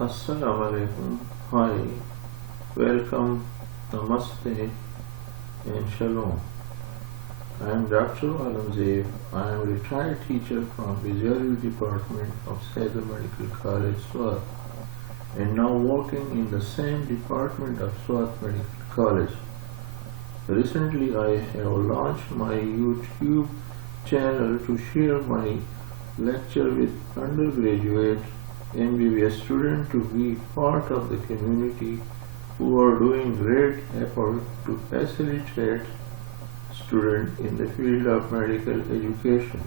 Assalamu alaikum. Hi, welcome, namaste, and shalom. I am Dr. Alamzeeb. I am a retired teacher from Physiology department of Saidar Medical College, Swat, and now working in the same department of Swat Medical College. Recently, I have launched my YouTube channel to share my lecture with undergraduate MBBS students to be part of the community who are doing great effort to facilitate students in the field of medical education.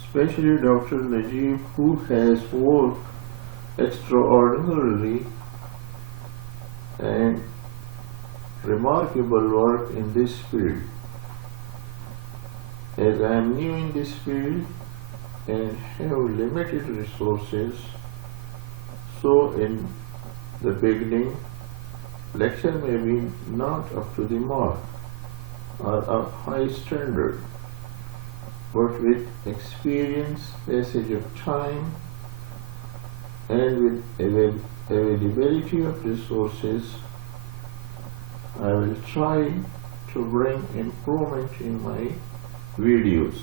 Especially Dr. Najib, who has worked extraordinarily and remarkable work in this field. As I am new in this field and have limited resources, so in the beginning lecture may be not up to the mark or of high standard, but with experience, passage of time, and with availability of resources, I will try to bring improvement in my videos.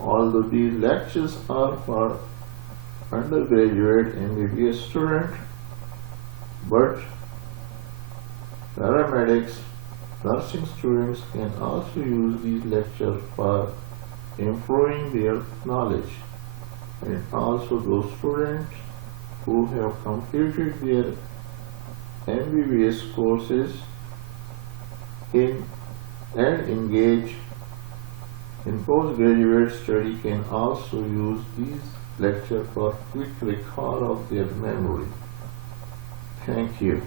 Although these lectures are for undergraduate MBBS students, but paramedics, nursing students can also use these lectures for improving their knowledge, and also those students who have completed their MBBS courses and engage in postgraduate study can also use these lectures for quick recall of their memory. Thank you.